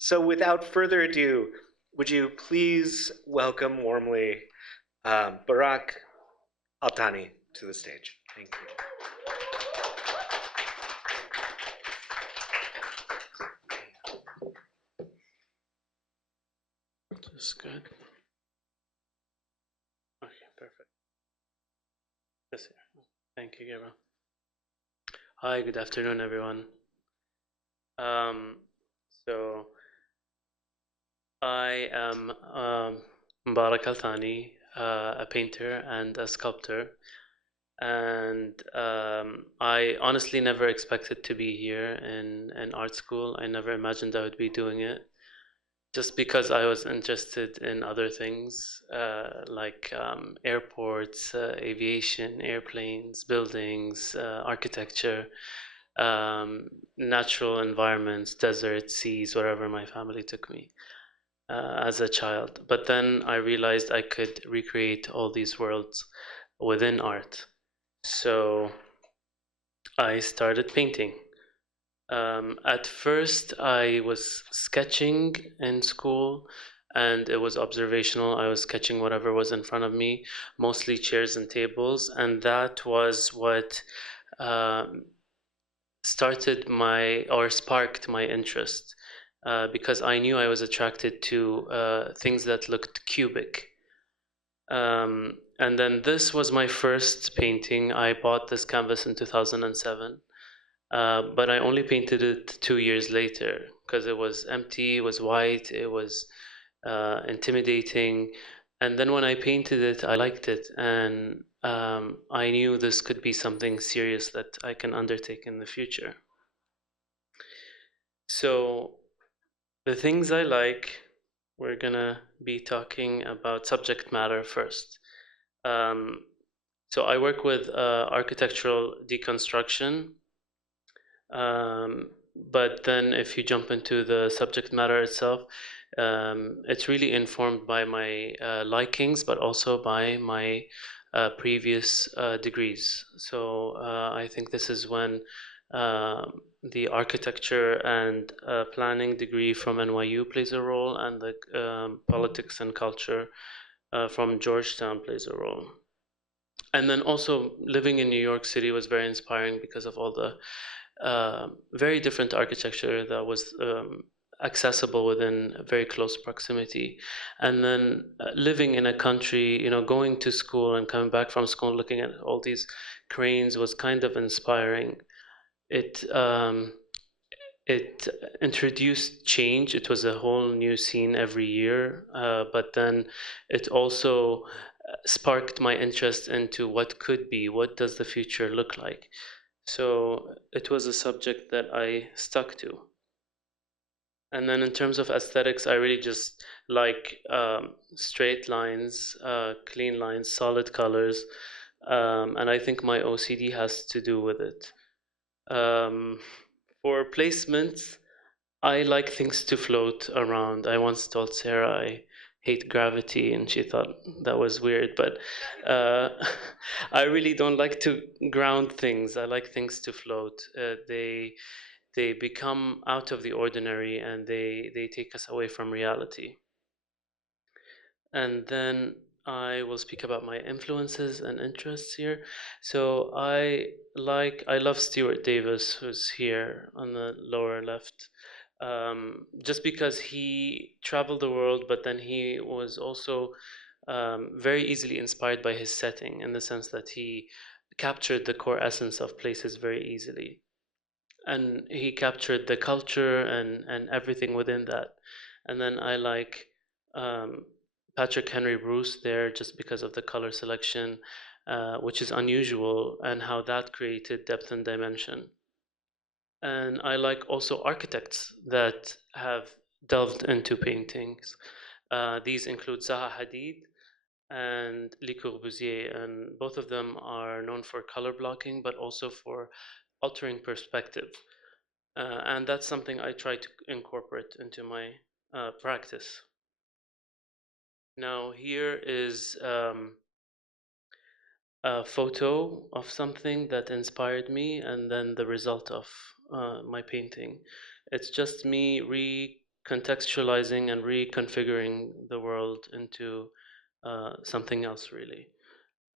So without further ado, would you please welcome warmly Barak Al Thani to the stage? Thank you. This is good. Okay, perfect. Yes, sir. Thank you, Gabriel. Hi, good afternoon, everyone. So I am Barak Al Thani, a painter and a sculptor. And I honestly never expected to be here in art school. I never imagined I would be doing it, just because I was interested in other things like airports, aviation, airplanes, buildings, architecture, natural environments, deserts, seas, wherever my family took me as a child. But then I realized I could recreate all these worlds within art. So I started painting. At first, I was sketching in school, and it was observational. I was sketching whatever was in front of me, mostly chairs and tables, and that was what um, started my or sparked my interest because I knew I was attracted to things that looked cubic. And then this was my first painting. I bought this canvas in 2007. But I only painted it 2 years later because it was empty, it was white, it was intimidating. And then when I painted it, I liked it, and I knew this could be something serious that I can undertake in the future. So, the things I like, we're gonna be talking about subject matter first. Um, so, I work with architectural deconstruction. But then if you jump into the subject matter itself, it's really informed by my likings, but also by my previous degrees. So I think this is when uh, the architecture and planning degree from NYU plays a role, and the politics and culture from Georgetown plays a role. And then also living in New York City was very inspiring because of all the very different architecture that was accessible within very close proximity. And then living in a country, going to school and coming back from school, looking at all these cranes was kind of inspiring. It introduced change. It was a whole new scene every year, but then it also sparked my interest into what could be, what does the future look like. So it was a subject that I stuck to. And then in terms of aesthetics, I really just like straight lines, clean lines, solid colors. And I think my OCD has to do with it. For placements, I like things to float around. I once told Sarah I hate gravity, and she thought that was weird. But uh, I really don't like to ground things. I like things to float. They become out of the ordinary, and they take us away from reality. And then I will speak about my influences and interests here. So I love Stuart Davis, who's here on the lower left, just because he traveled the world, but then he was also very easily inspired by his setting, in the sense that he captured the core essence of places very easily, and he captured the culture and everything within that. And then I like um, Patrick Henry Bruce there, just because of the color selection, which is unusual, and how that created depth and dimension. And I like also architects that have delved into paintings. These include Zaha Hadid and Le Corbusier, and both of them are known for color blocking, but also for altering perspective. And that's something I try to incorporate into my practice. Now, here is a photo of something that inspired me, and then the result of my painting. It's just me contextualizing and reconfiguring the world into something else, really.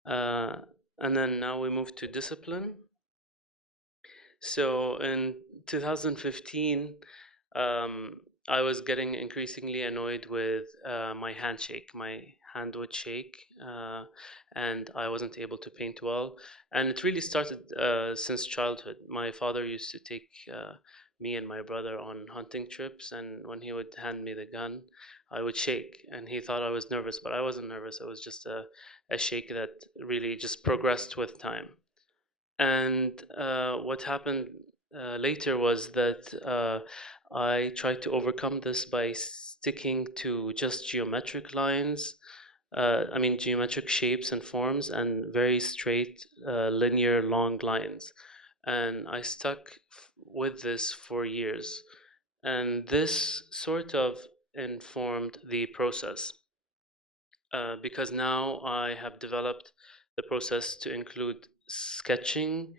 And then now we move to discipline. So in 2015, um, I was getting increasingly annoyed with my handshake. My hand would shake, and I wasn't able to paint well. And it really started since childhood. My father used to take me and my brother on hunting trips, and when he would hand me the gun, I would shake. And he thought I was nervous, but I wasn't nervous. It was just a shake that really just progressed with time. And what happened later was that I tried to overcome this by sticking to just geometric lines. I mean, geometric shapes and forms, and very straight, linear, long lines. And I stuck with this for years. And this sort of informed the process because now I have developed the process to include sketching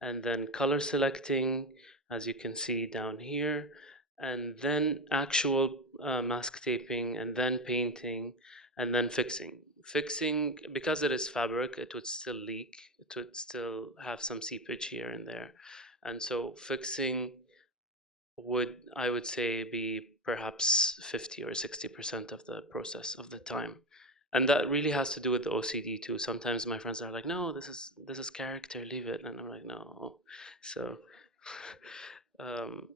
and then color selecting, as you can see down here, and then actual mask taping, and then painting, and then fixing. Fixing, because it is fabric, it would still leak, it would still have some seepage here and there. And so fixing would, I would say, be perhaps 50 or 60% of the process of the time. And that really has to do with the OCD too. Sometimes my friends are like, "No, this is character, leave it," and I'm like, "No." So,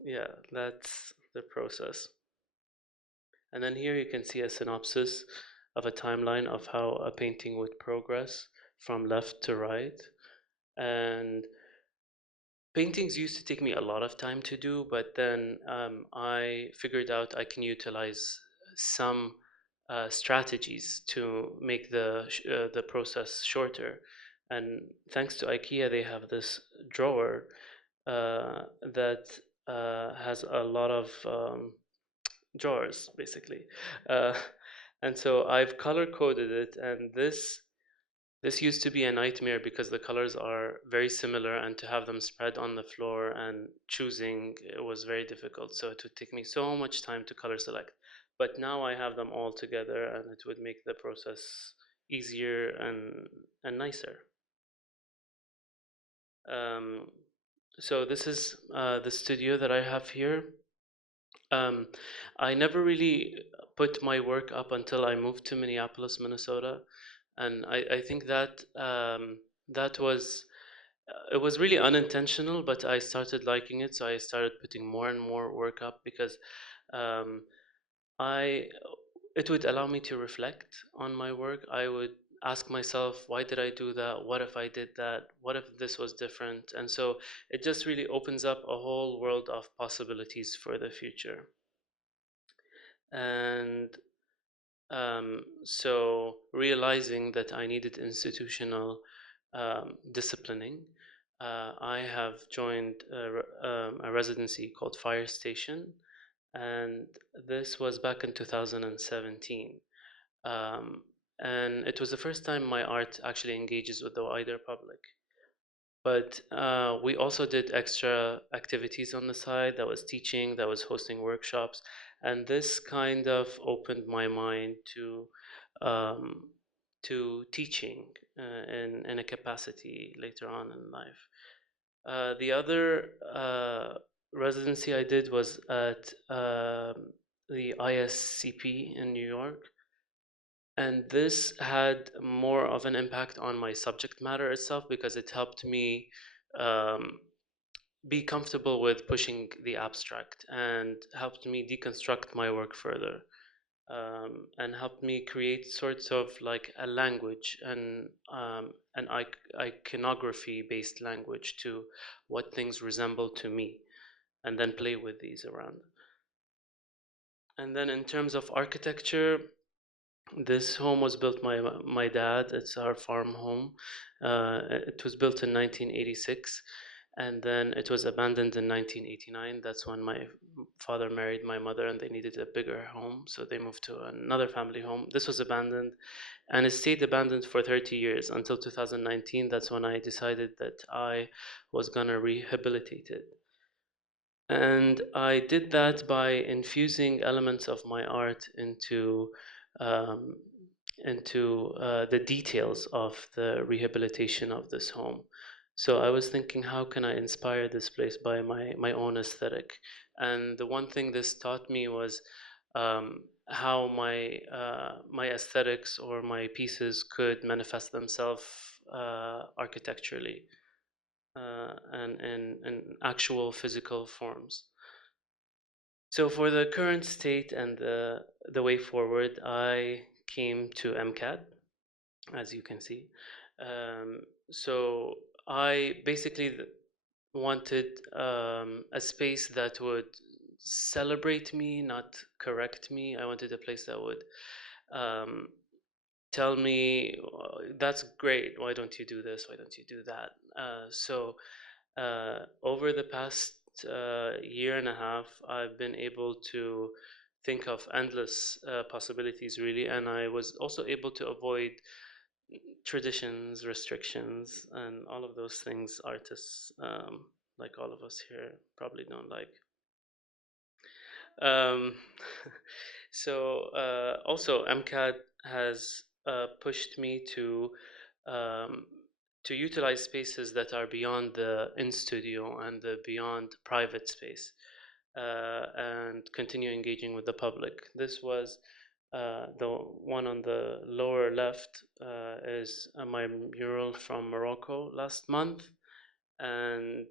yeah, that's the process. And then here you can see a synopsis of a timeline of how a painting would progress from left to right. And paintings used to take me a lot of time to do, but then I figured out I can utilize some strategies to make the process shorter. And thanks to IKEA, they have this drawer that has a lot of drawers, basically. Uh, and so I've color coded it, and this used to be a nightmare because the colors are very similar, and to have them spread on the floor and choosing it was very difficult. So it would take me so much time to color select. But now I have them all together, and it would make the process easier and nicer. Um, so this is the studio that I have here. Um, I never really put my work up until I moved to Minneapolis, Minnesota, and I think that that was it was really unintentional, but I started liking it, so I started putting more and more work up because um, I it would allow me to reflect on my work. I would ask myself, why did I do that? What if I did that? What if this was different? And so it just really opens up a whole world of possibilities for the future. And so realizing that I needed institutional disciplining, I have joined a residency called Fire Station, and this was back in 2017. Um, and it was the first time my art actually engages with the wider public. But we also did extra activities on the side. That was teaching, that was hosting workshops, and this kind of opened my mind um, to teaching in a capacity later on in life. The other residency I did was at the ISCP in New York, and this had more of an impact on my subject matter itself because it helped me um, be comfortable with pushing the abstract and helped me deconstruct my work further, and helped me create sorts of like a language and an iconography based language to what things resemble to me, and then play with these around. And then in terms of architecture, this home was built by my dad. It's our farm home. It was built in 1986, and then it was abandoned in 1989. That's when my father married my mother, and they needed a bigger home, so they moved to another family home. This was abandoned, and it stayed abandoned for 30 years until 2019. That's when I decided that I was gonna rehabilitate it. And I did that by infusing elements of my art um, into the details of the rehabilitation of this home. So I was thinking, how can I inspire this place by my own aesthetic? And the one thing this taught me was how my aesthetics or my pieces could manifest themselves architecturally and in actual physical forms. So for the current state and the way forward, I came to MCAD, as you can see. Um, so I basically wanted a space that would celebrate me, not correct me. I wanted a place that would um, tell me, that's great, why don't you do this, why don't you do that? Over the past year and a half, I've been able to think of endless possibilities, really, and I was also able to avoid traditions, restrictions, and all of those things artists, like all of us here, probably don't like. Um, also, MCAD has pushed me um, to utilize spaces that are beyond the in studio and the beyond private space, and continue engaging with the public. This was the one on the lower left is my mural from Morocco last month, and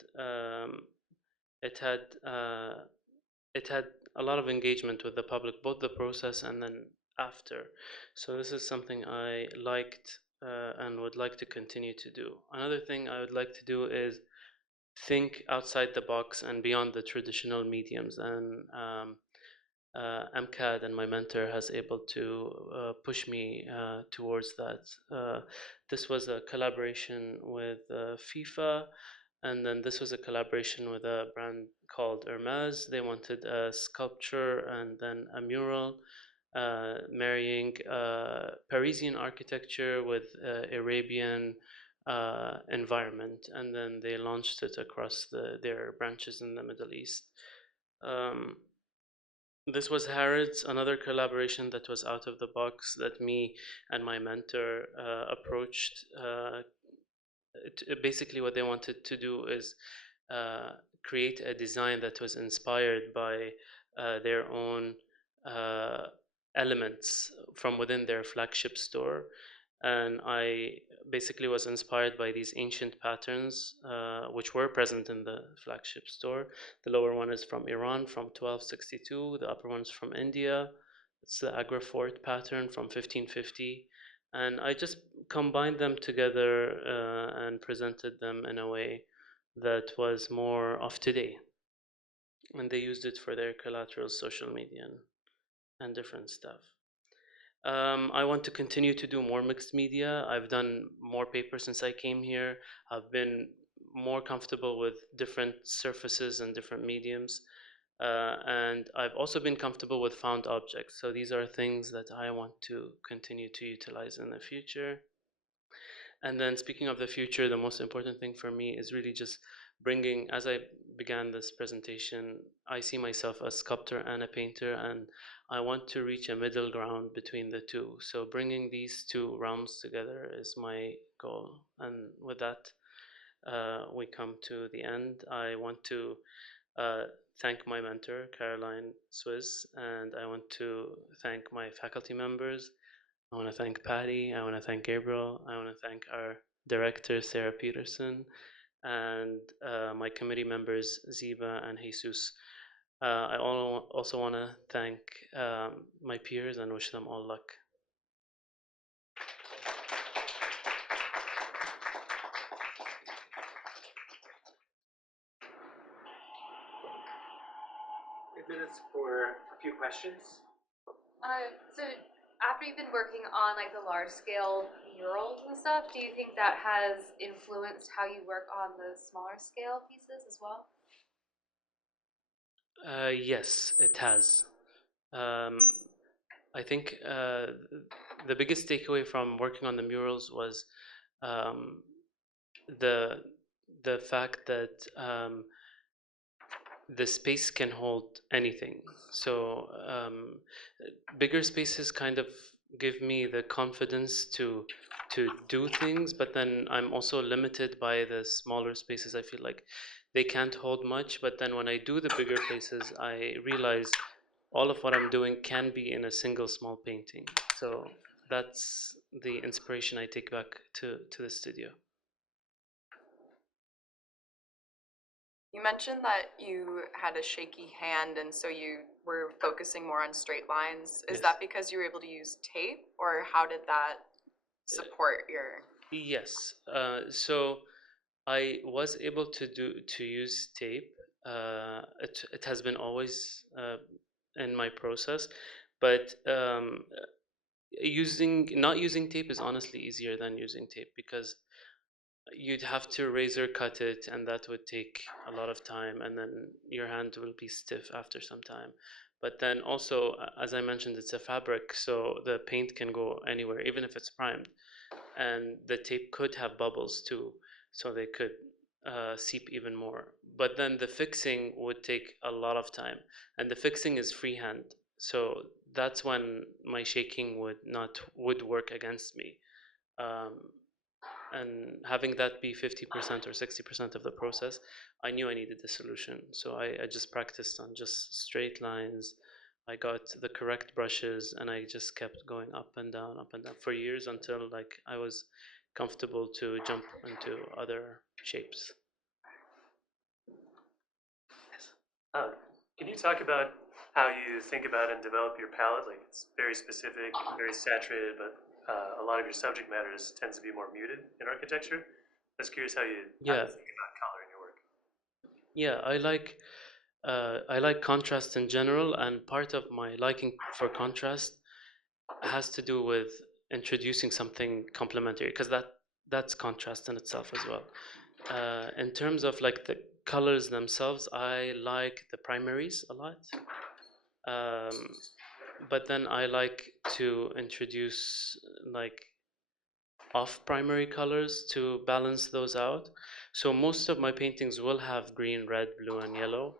it had uh, it had a lot of engagement with the public, both the process and then after. So this is something I liked and would like to continue to do. Another thing I would like to do is think outside the box and beyond the traditional mediums. And MCAD and my mentor has able to push me towards that. This was a collaboration with FIFA, and then this was a collaboration with a brand called Hermes. They wanted a sculpture and then a mural, marrying Parisian architecture with Arabian environment, and then they launched it across their branches in the Middle East. Um, this was Harrods, another collaboration that was out of the box that me and my mentor approached. Basically, what they wanted to do is uh, create a design that was inspired by their own uh, elements from within their flagship store. And I basically was inspired by these ancient patterns which were present in the flagship store. The lower one is from Iran from 1262, the upper one's from India. It's the Agra Fort pattern from 1550. And I just combined them together and presented them in a way that was more of today. And they used it for their collateral, social media, and different stuff. I want to continue to do more mixed media. I've done more papers since I came here. I've been more comfortable with different surfaces and different mediums. And I've also been comfortable with found objects. So these are things that I want to continue to utilize in the future. And then speaking of the future, the most important thing for me is really just bringing, as I began this presentation, I see myself as a sculptor and a painter, and I want to reach a middle ground between the two. So bringing these two realms together is my goal. And with that, we come to the end. I want to uh, thank my mentor, Caroline Swiss, and I want to thank my faculty members. I want to thank Patty. I want to thank Gabriel. I want to thank our director, Sarah Peterson, and my committee members, Ziva and Jesus. I also want to thank my peers and wish them all luck. Minutes for a few questions. So after you've been working on like the large scale murals and stuff, do you think that has influenced how you work on the smaller scale pieces as well? Yes, it has. Um, I think the biggest takeaway from working on the murals was um, the the fact that the space can hold anything. So bigger spaces kind of give me the confidence to do things, but then I'm also limited by the smaller spaces. I feel like they can't hold much, but then when I do the bigger places, I realize all of what I'm doing can be in a single small painting. So that's the inspiration I take back to the studio. You mentioned that you had a shaky hand, and so you were focusing more on straight lines. Is Yes. that because you were able to use tape, or how did that support your? Yes. So I was able to use tape. It has been always in my process, but not using tape is honestly easier than using tape, because you'd have to razor cut it, and that would take a lot of time, and then your hand will be stiff after some time. But then also, as I mentioned, it's a fabric, so the paint can go anywhere, even if it's primed. And the tape could have bubbles too, so they could seep even more. But then the fixing would take a lot of time, and the fixing is freehand. So that's when my shaking would work against me. Um, and having that be 50% or 60% of the process, I knew I needed a solution. So I just practiced on just straight lines. I got the correct brushes, and I just kept going up and down for years, until like I was comfortable to jump into other shapes. Can you talk about how you think about and develop your palette? Like, it's very specific, very saturated, but a lot of your subject matter tends to be more muted in architecture. I was curious how you Yeah. think about color in your work. Yeah, I like contrast in general, and part of my liking for contrast has to do with introducing something complementary, because that's contrast in itself as well. In terms of like the colors themselves, I like the primaries a lot, but then I like to introduce like off primary colors to balance those out. So most of my paintings will have green, red, blue, and yellow,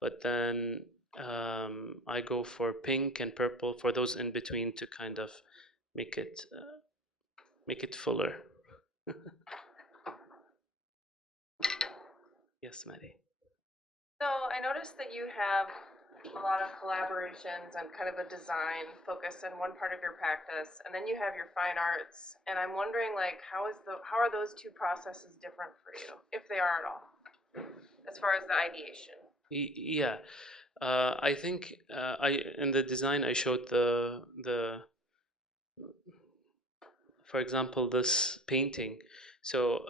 but then I go for pink and purple for those in between to kind of make it fuller. Yes, Maddie. So I noticed that you have a lot of collaborations and kind of a design focus in one part of your practice, and then you have your fine arts. And I'm wondering, like, how are those two processes different for you, if they are at all, as far as the ideation? Yeah, I think in the design I showed for example, this painting. So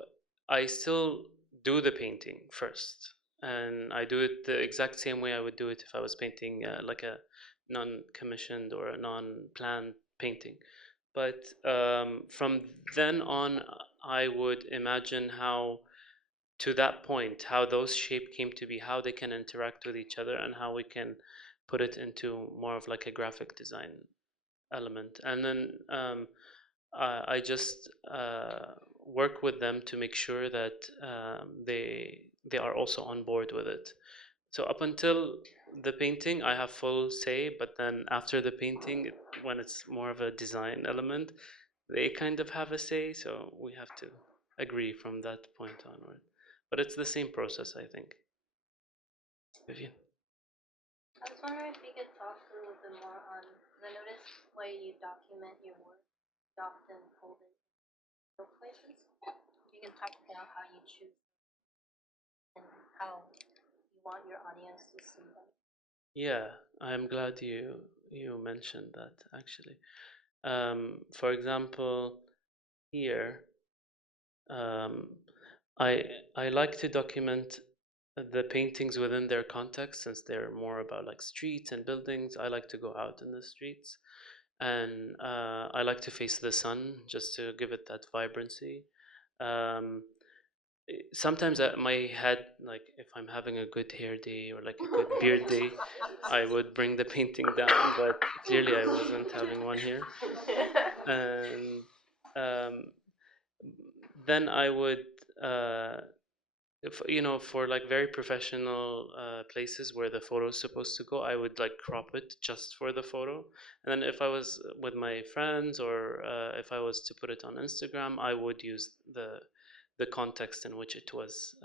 I still do the painting first, and I do it the exact same way I would do it if I was painting like a non-commissioned or a non-planned painting. But from then on, I would imagine how, to that point, how those shape came to be, how they can interact with each other, and how we can put it into more of like a graphic design element. And then I just work with them to make sure that they are also on board with it. So up until the painting, I have full say, but then after the painting, when it's more of a design element, they kind of have a say. So we have to agree from that point onward. But it's the same process, I think. Vivian? I was wondering if you could talk a little bit more on, because I noticed the way you document your work, you often hold it in real places. If you can talk about how you choose and how you want your audience to see them. Yeah, I'm glad you mentioned that actually. For example, here, um, I I like to document the paintings within their context, since they're more about like streets and buildings. I like to go out in the streets, and I like to face the sun just to give it that vibrancy. Um, Sometimes my head, like if I'm having a good hair day or like a good beard day, I would bring the painting down, but clearly I wasn't having one here. And um, then I would if you know, for like very professional places where the photo is supposed to go, I would like crop it just for the photo. And then if I was with my friends or if I was to put it on Instagram, I would use the context in which it was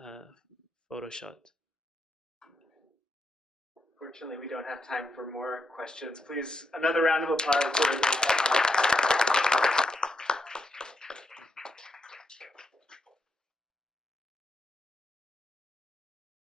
photoshot. Fortunately, we don't have time for more questions. Please, another round of applause for